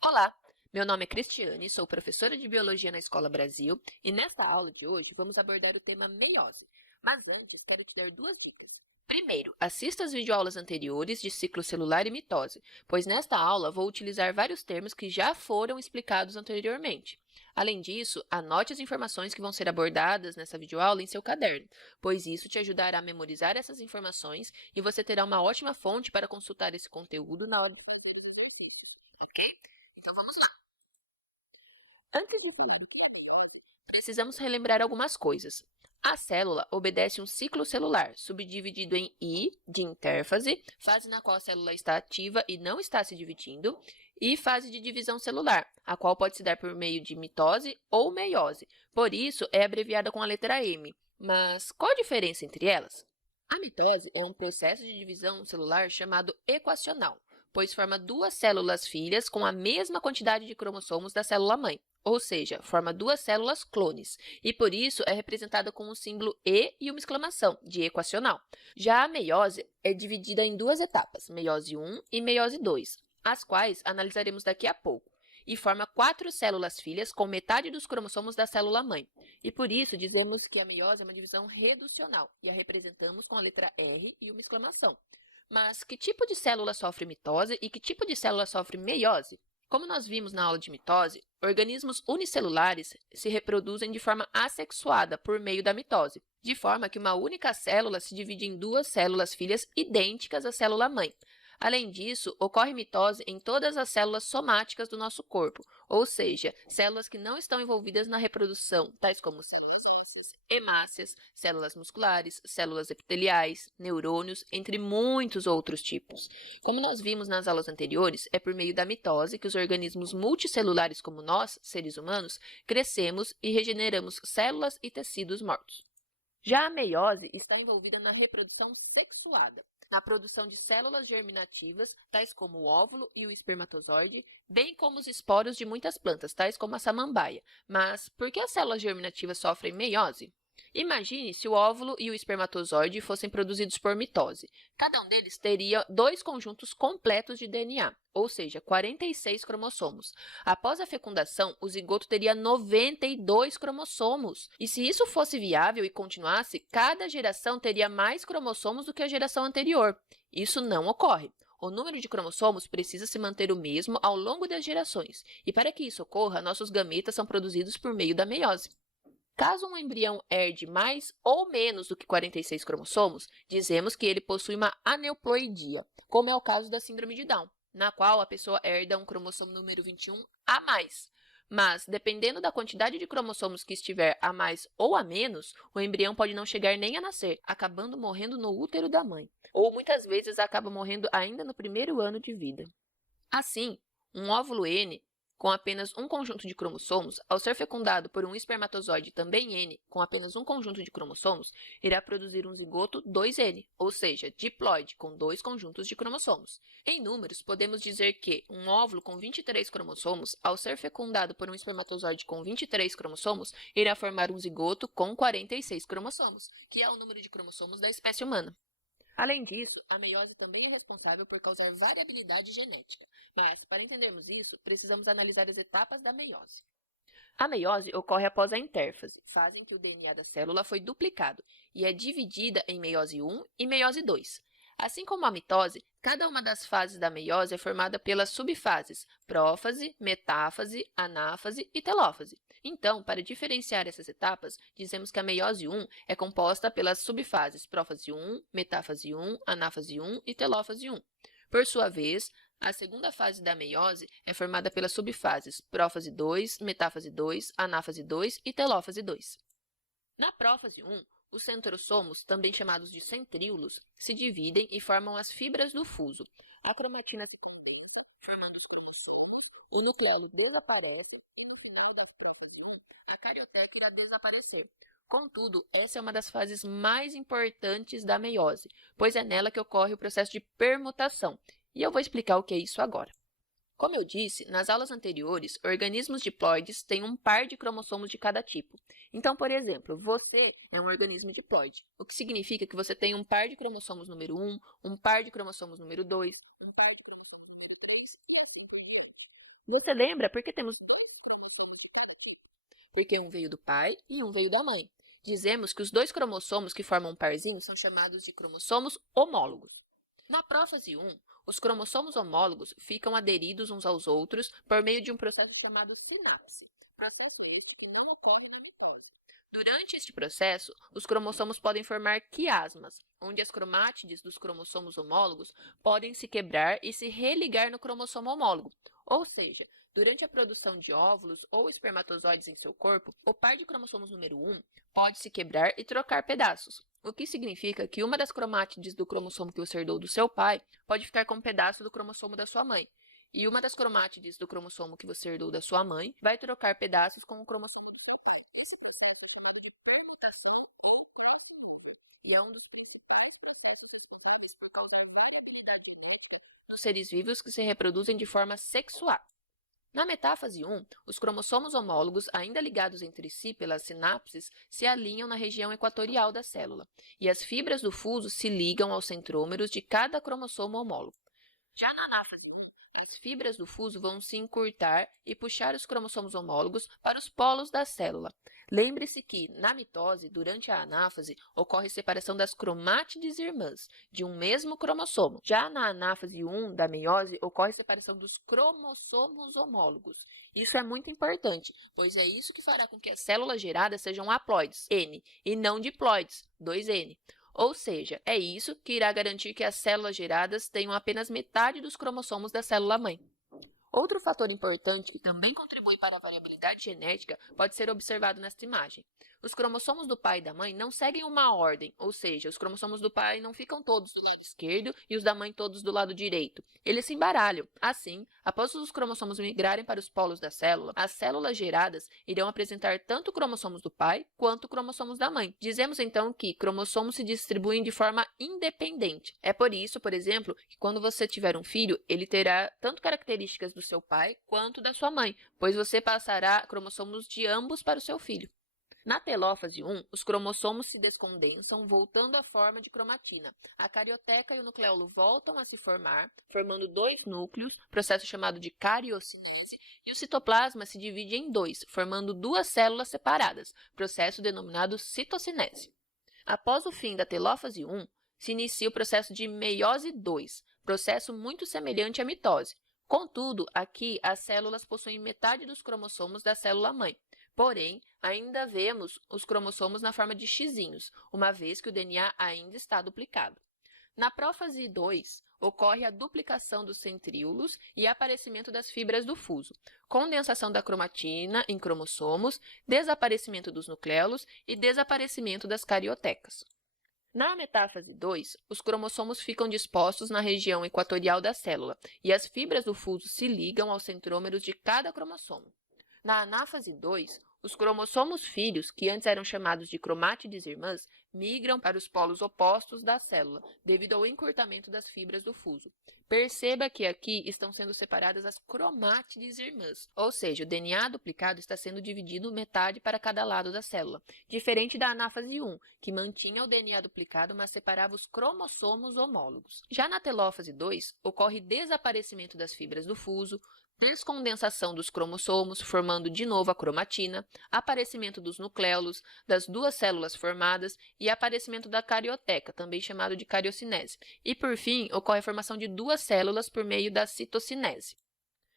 Olá, meu nome é Cristiane, sou professora de Biologia na Escola Brasil e nesta aula de hoje vamos abordar o tema meiose. Mas antes, quero te dar duas dicas. Primeiro, assista às videoaulas anteriores de ciclo celular e mitose, pois nesta aula vou utilizar vários termos que já foram explicados anteriormente. Além disso, anote as informações que vão ser abordadas nessa videoaula em seu caderno, pois isso te ajudará a memorizar essas informações e você terá uma ótima fonte para consultar esse conteúdo na hora de fazer os exercícios, ok? Então vamos lá. Antes de falar o que é meiose, precisamos relembrar algumas coisas. A célula obedece um ciclo celular, subdividido em I, de intérfase, fase na qual a célula está ativa e não está se dividindo, e fase de divisão celular, a qual pode se dar por meio de mitose ou meiose. Por isso, é abreviada com a letra M. Mas qual a diferença entre elas? A mitose é um processo de divisão celular chamado equacional, pois forma duas células filhas com a mesma quantidade de cromossomos da célula-mãe, ou seja, forma duas células clones, e por isso é representada com o símbolo E e uma exclamação, de equacional. Já a meiose é dividida em duas etapas, meiose 1 e meiose 2, as quais analisaremos daqui a pouco, e forma quatro células filhas com metade dos cromossomos da célula-mãe. E por isso dizemos que a meiose é uma divisão reducional, e a representamos com a letra R e uma exclamação. Mas que tipo de célula sofre mitose e que tipo de célula sofre meiose? Como nós vimos na aula de mitose, organismos unicelulares se reproduzem de forma assexuada por meio da mitose, de forma que uma única célula se divide em duas células filhas idênticas à célula-mãe. Além disso, ocorre mitose em todas as células somáticas do nosso corpo, ou seja, células que não estão envolvidas na reprodução, tais como células ósseas, hemácias, células musculares, células epiteliais, neurônios, entre muitos outros tipos. Como nós vimos nas aulas anteriores, é por meio da mitose que os organismos multicelulares como nós, seres humanos, crescemos e regeneramos células e tecidos mortos. Já a meiose está envolvida na reprodução sexuada, na produção de células germinativas, tais como o óvulo e o espermatozoide, bem como os esporos de muitas plantas, tais como a samambaia. Mas por que as células germinativas sofrem meiose? Imagine se o óvulo e o espermatozoide fossem produzidos por mitose. Cada um deles teria dois conjuntos completos de DNA, ou seja, 46 cromossomos. Após a fecundação, o zigoto teria 92 cromossomos. E se isso fosse viável e continuasse, cada geração teria mais cromossomos do que a geração anterior. Isso não ocorre. O número de cromossomos precisa se manter o mesmo ao longo das gerações, e para que isso ocorra, nossos gametas são produzidos por meio da meiose. Caso um embrião herde mais ou menos do que 46 cromossomos, dizemos que ele possui uma aneuploidia, como é o caso da síndrome de Down, na qual a pessoa herda um cromossomo número 21 a mais. Mas, dependendo da quantidade de cromossomos que estiver a mais ou a menos, o embrião pode não chegar nem a nascer, acabando morrendo no útero da mãe. Ou muitas vezes acaba morrendo ainda no primeiro ano de vida. Assim, um óvulo N com apenas um conjunto de cromossomos, ao ser fecundado por um espermatozoide também N com apenas um conjunto de cromossomos, irá produzir um zigoto 2N, ou seja, diploide com dois conjuntos de cromossomos. Em números, podemos dizer que um óvulo com 23 cromossomos, ao ser fecundado por um espermatozoide com 23 cromossomos, irá formar um zigoto com 46 cromossomos, que é o número de cromossomos da espécie humana. Além disso, a meiose também é responsável por causar variabilidade genética, mas, para entendermos isso, precisamos analisar as etapas da meiose. A meiose ocorre após a intérfase, fase em que o DNA da célula foi duplicado, e é dividida em meiose 1 e meiose 2. Assim como a mitose, cada uma das fases da meiose é formada pelas subfases prófase, metáfase, anáfase e telófase. Então, para diferenciar essas etapas, dizemos que a meiose 1 é composta pelas subfases prófase 1, metáfase 1, anáfase 1 e telófase 1. Por sua vez, a segunda fase da meiose é formada pelas subfases prófase 2, metáfase 2, anáfase 2 e telófase 2. Na prófase 1, os centrosomos, também chamados de centríolos, se dividem e formam as fibras do fuso. A cromatina se condensa, formando os cromossomos, o nucleolo desaparece e no final da prófase 1, a carioteca irá desaparecer. Contudo, essa é uma das fases mais importantes da meiose, pois é nela que ocorre o processo de permutação, e eu vou explicar o que é isso agora. Como eu disse, nas aulas anteriores, organismos diploides têm um par de cromossomos de cada tipo. Então, por exemplo, você é um organismo diploide, o que significa que você tem um par de cromossomos número 1, um par de cromossomos número 2, um par de cromossomos número 3 e assim por diante. Você lembra por que temos dois cromossomos de cada tipo? Porque um veio do pai e um veio da mãe. Dizemos que os dois cromossomos que formam um parzinho são chamados de cromossomos homólogos. Na prófase 1, os cromossomos homólogos ficam aderidos uns aos outros por meio de um processo chamado sinapse, processo este que não ocorre na mitose. Durante este processo, os cromossomos podem formar quiasmas, onde as cromátides dos cromossomos homólogos podem se quebrar e se religar no cromossomo homólogo. Ou seja, durante a produção de óvulos ou espermatozoides em seu corpo, o par de cromossomos número 1 pode se quebrar e trocar pedaços, o que significa que uma das cromátides do cromossomo que você herdou do seu pai pode ficar com um pedaço do cromossomo da sua mãe, e uma das cromátides do cromossomo que você herdou da sua mãe vai trocar pedaços com o cromossomo do seu pai. Esse processo é chamado de permutação ou crossover, e é um dos principais processos responsáveis por causar variabilidade genética nos seres vivos que se reproduzem de forma sexual. Na metáfase 1, os cromossomos homólogos, ainda ligados entre si pelas sinapses, se alinham na região equatorial da célula, e as fibras do fuso se ligam aos centrômeros de cada cromossomo homólogo. Já na anáfase 1, as fibras do fuso vão se encurtar e puxar os cromossomos homólogos para os polos da célula. Lembre-se que, na mitose, durante a anáfase, ocorre separação das cromátides irmãs de um mesmo cromossomo. Já na anáfase 1 da meiose, ocorre separação dos cromossomos homólogos. Isso é muito importante, pois é isso que fará com que as células geradas sejam haploides, N, e não diploides, 2N. Ou seja, é isso que irá garantir que as células geradas tenham apenas metade dos cromossomos da célula-mãe. Outro fator importante que também contribui para a variabilidade genética pode ser observado nesta imagem. Os cromossomos do pai e da mãe não seguem uma ordem, ou seja, os cromossomos do pai não ficam todos do lado esquerdo e os da mãe todos do lado direito. Eles se embaralham. Assim, após os cromossomos migrarem para os polos da célula, as células geradas irão apresentar tanto cromossomos do pai quanto cromossomos da mãe. Dizemos então que cromossomos se distribuem de forma independente. É por isso, por exemplo, que quando você tiver um filho, ele terá tanto características do seu pai quanto da sua mãe, pois você passará cromossomos de ambos para o seu filho. Na telófase 1, os cromossomos se descondensam, voltando à forma de cromatina. A carioteca e o nucleolo voltam a se formar, formando dois núcleos, processo chamado de cariocinese, e o citoplasma se divide em dois, formando duas células separadas, processo denominado citocinese. Após o fim da telófase 1, se inicia o processo de meiose 2, processo muito semelhante à mitose. Contudo, aqui as células possuem metade dos cromossomos da célula-mãe. Porém, ainda vemos os cromossomos na forma de xizinhos, uma vez que o DNA ainda está duplicado. Na prófase 2, ocorre a duplicação dos centríolos e aparecimento das fibras do fuso, condensação da cromatina em cromossomos, desaparecimento dos nucleolos e desaparecimento das cariotecas. Na metáfase 2, os cromossomos ficam dispostos na região equatorial da célula e as fibras do fuso se ligam aos centrômeros de cada cromossomo. Na anáfase 2, os cromossomos filhos, que antes eram chamados de cromátides irmãs, migram para os polos opostos da célula, devido ao encurtamento das fibras do fuso. Perceba que aqui estão sendo separadas as cromátides irmãs, ou seja, o DNA duplicado está sendo dividido metade para cada lado da célula, diferente da anáfase 1, que mantinha o DNA duplicado, mas separava os cromossomos homólogos. Já na telófase 2, ocorre desaparecimento das fibras do fuso, descondensação dos cromossomos, formando de novo a cromatina, aparecimento dos nucleolos, das duas células formadas e aparecimento da carioteca, também chamado de cariocinese. E, por fim, ocorre a formação de duas células por meio da citocinese.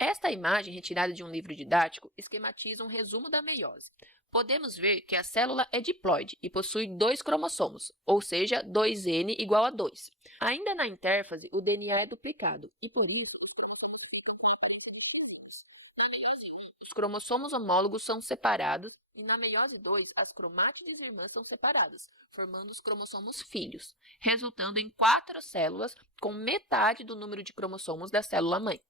Esta imagem, retirada de um livro didático, esquematiza um resumo da meiose. Podemos ver que a célula é diploide e possui dois cromossomos, ou seja, 2N igual a 2. Ainda na intérfase, o DNA é duplicado e, por isso, os cromossomos homólogos são separados e na meiose 2, as cromátides irmãs são separadas, formando os cromossomos filhos, resultando em 4 células com metade do número de cromossomos da célula-mãe.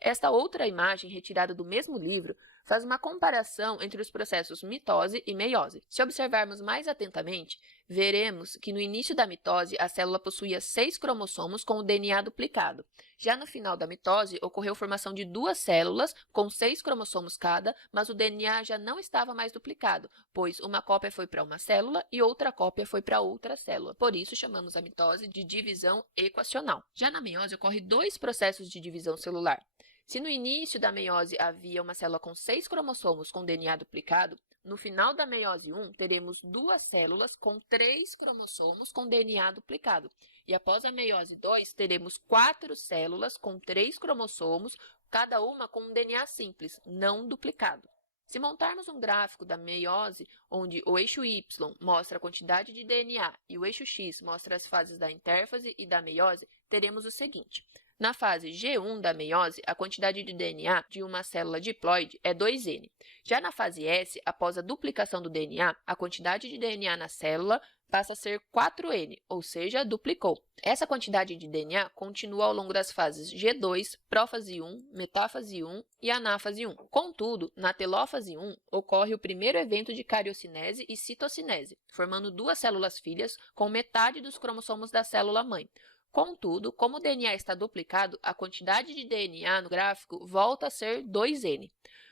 Esta outra imagem, retirada do mesmo livro, faz uma comparação entre os processos mitose e meiose. Se observarmos mais atentamente, veremos que no início da mitose, a célula possuía 6 cromossomos com o DNA duplicado. Já no final da mitose, ocorreu a formação de 2 células com 6 cromossomos cada, mas o DNA já não estava mais duplicado, pois uma cópia foi para uma célula e outra cópia foi para outra célula. Por isso, chamamos a mitose de divisão equacional. Já na meiose, ocorre 2 processos de divisão celular. Se no início da meiose havia uma célula com 6 cromossomos com DNA duplicado, no final da meiose 1 teremos 2 células com 3 cromossomos com DNA duplicado. E após a meiose 2, teremos 4 células com 3 cromossomos, cada uma com um DNA simples, não duplicado. Se montarmos um gráfico da meiose, onde o eixo Y mostra a quantidade de DNA e o eixo X mostra as fases da intérfase e da meiose, teremos o seguinte. Na fase G1 da meiose, a quantidade de DNA de uma célula diploide é 2N. Já na fase S, após a duplicação do DNA, a quantidade de DNA na célula passa a ser 4N, ou seja, duplicou. Essa quantidade de DNA continua ao longo das fases G2, prófase 1, metáfase 1 e anáfase 1. Contudo, na telófase 1, ocorre o primeiro evento de cariocinese e citocinese, formando 2 células filhas com metade dos cromossomos da célula mãe. Contudo, como o DNA está duplicado, a quantidade de DNA no gráfico volta a ser 2N.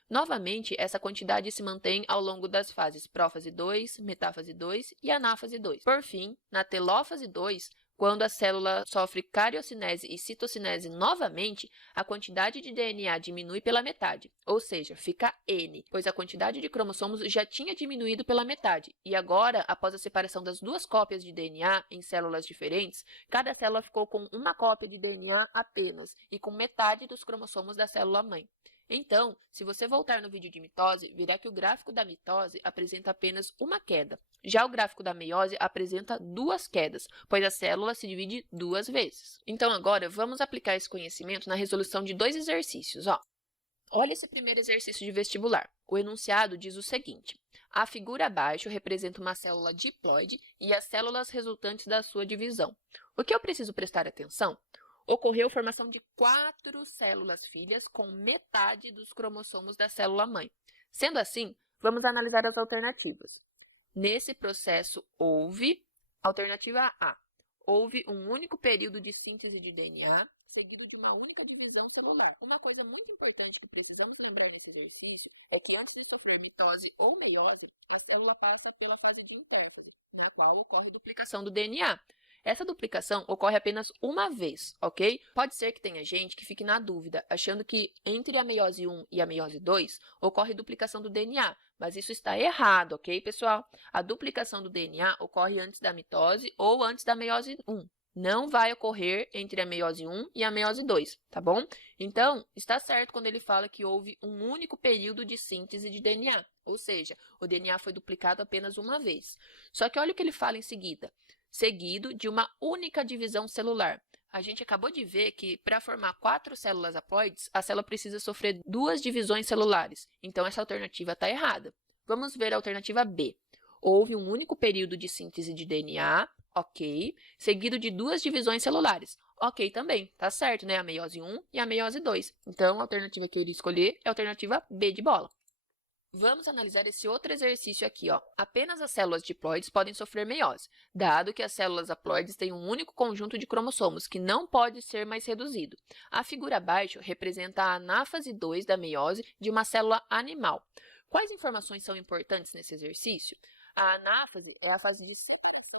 Novamente, essa quantidade se mantém ao longo das fases prófase 2, metáfase 2 e anáfase 2. Por fim, na telófase 2, quando a célula sofre cariocinese e citocinese novamente, a quantidade de DNA diminui pela metade, ou seja, fica N, pois a quantidade de cromossomos já tinha diminuído pela metade. E agora, após a separação das 2 cópias de DNA em células diferentes, cada célula ficou com uma cópia de DNA apenas e com metade dos cromossomos da célula mãe. Então, se você voltar no vídeo de mitose, verá que o gráfico da mitose apresenta apenas uma queda. Já o gráfico da meiose apresenta 2 quedas, pois a célula se divide 2 vezes. Então, agora, vamos aplicar esse conhecimento na resolução de 2 exercícios. Olha esse primeiro exercício de vestibular. O enunciado diz o seguinte. A figura abaixo representa uma célula diploide e as células resultantes da sua divisão. O que eu preciso prestar atenção? Ocorreu formação de 4 células filhas com metade dos cromossomos da célula mãe. Sendo assim, vamos analisar as alternativas. Nesse processo, alternativa A, houve um único período de síntese de DNA, seguido de uma única divisão celular. Uma coisa muito importante que precisamos lembrar nesse exercício é que antes de sofrer mitose ou meiose, a célula passa pela fase de intérfase, na qual ocorre a duplicação do DNA. Essa duplicação ocorre apenas uma vez, ok? Pode ser que tenha gente que fique na dúvida, achando que entre a meiose 1 e a meiose 2 ocorre duplicação do DNA, mas isso está errado, ok, pessoal? A duplicação do DNA ocorre antes da mitose ou antes da meiose 1. Não vai ocorrer entre a meiose 1 e a meiose 2, tá bom? Então, está certo quando ele fala que houve um único período de síntese de DNA, ou seja, o DNA foi duplicado apenas uma vez. Só que olha o que ele fala em seguida. Seguido de uma única divisão celular. A gente acabou de ver que, para formar 4 células haploides, a célula precisa sofrer 2 divisões celulares. Então, essa alternativa está errada. Vamos ver a alternativa B. Houve um único período de síntese de DNA, ok, seguido de 2 divisões celulares. Ok também, tá certo, né? A meiose 1 e a meiose 2. Então, a alternativa que eu iria escolher é a alternativa B de bola. Vamos analisar esse outro exercício aqui. Apenas as células diploides podem sofrer meiose, dado que as células haploides têm um único conjunto de cromossomos, que não pode ser mais reduzido. A figura abaixo representa a anáfase 2 da meiose de uma célula animal. Quais informações são importantes nesse exercício? A anáfase é a fase de síntese.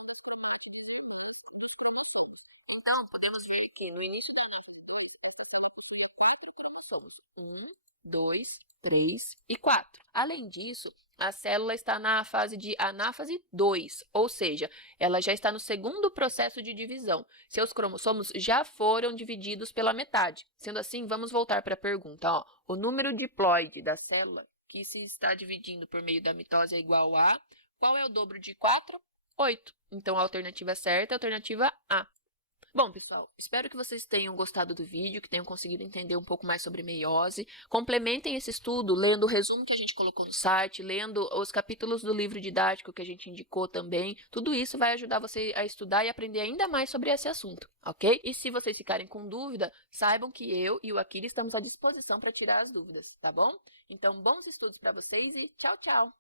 Então, podemos ver que no início da anáfase, de 4 cromossomos. 1, 2, 3 e 4. Além disso, a célula está na fase de anáfase 2, ou seja, ela já está no segundo processo de divisão. Seus cromossomos já foram divididos pela metade. Sendo assim, vamos voltar para a pergunta. O número diploide da célula que se está dividindo por meio da mitose é igual a... Qual é o dobro de 4? 8. Então, a alternativa certa é a alternativa A. Bom, pessoal, espero que vocês tenham gostado do vídeo, que tenham conseguido entender um pouco mais sobre meiose. Complementem esse estudo lendo o resumo que a gente colocou no site, lendo os capítulos do livro didático que a gente indicou também. Tudo isso vai ajudar você a estudar e aprender ainda mais sobre esse assunto, ok? E se vocês ficarem com dúvida, saibam que eu e o Akira estamos à disposição para tirar as dúvidas, tá bom? Então, bons estudos para vocês e tchau, tchau!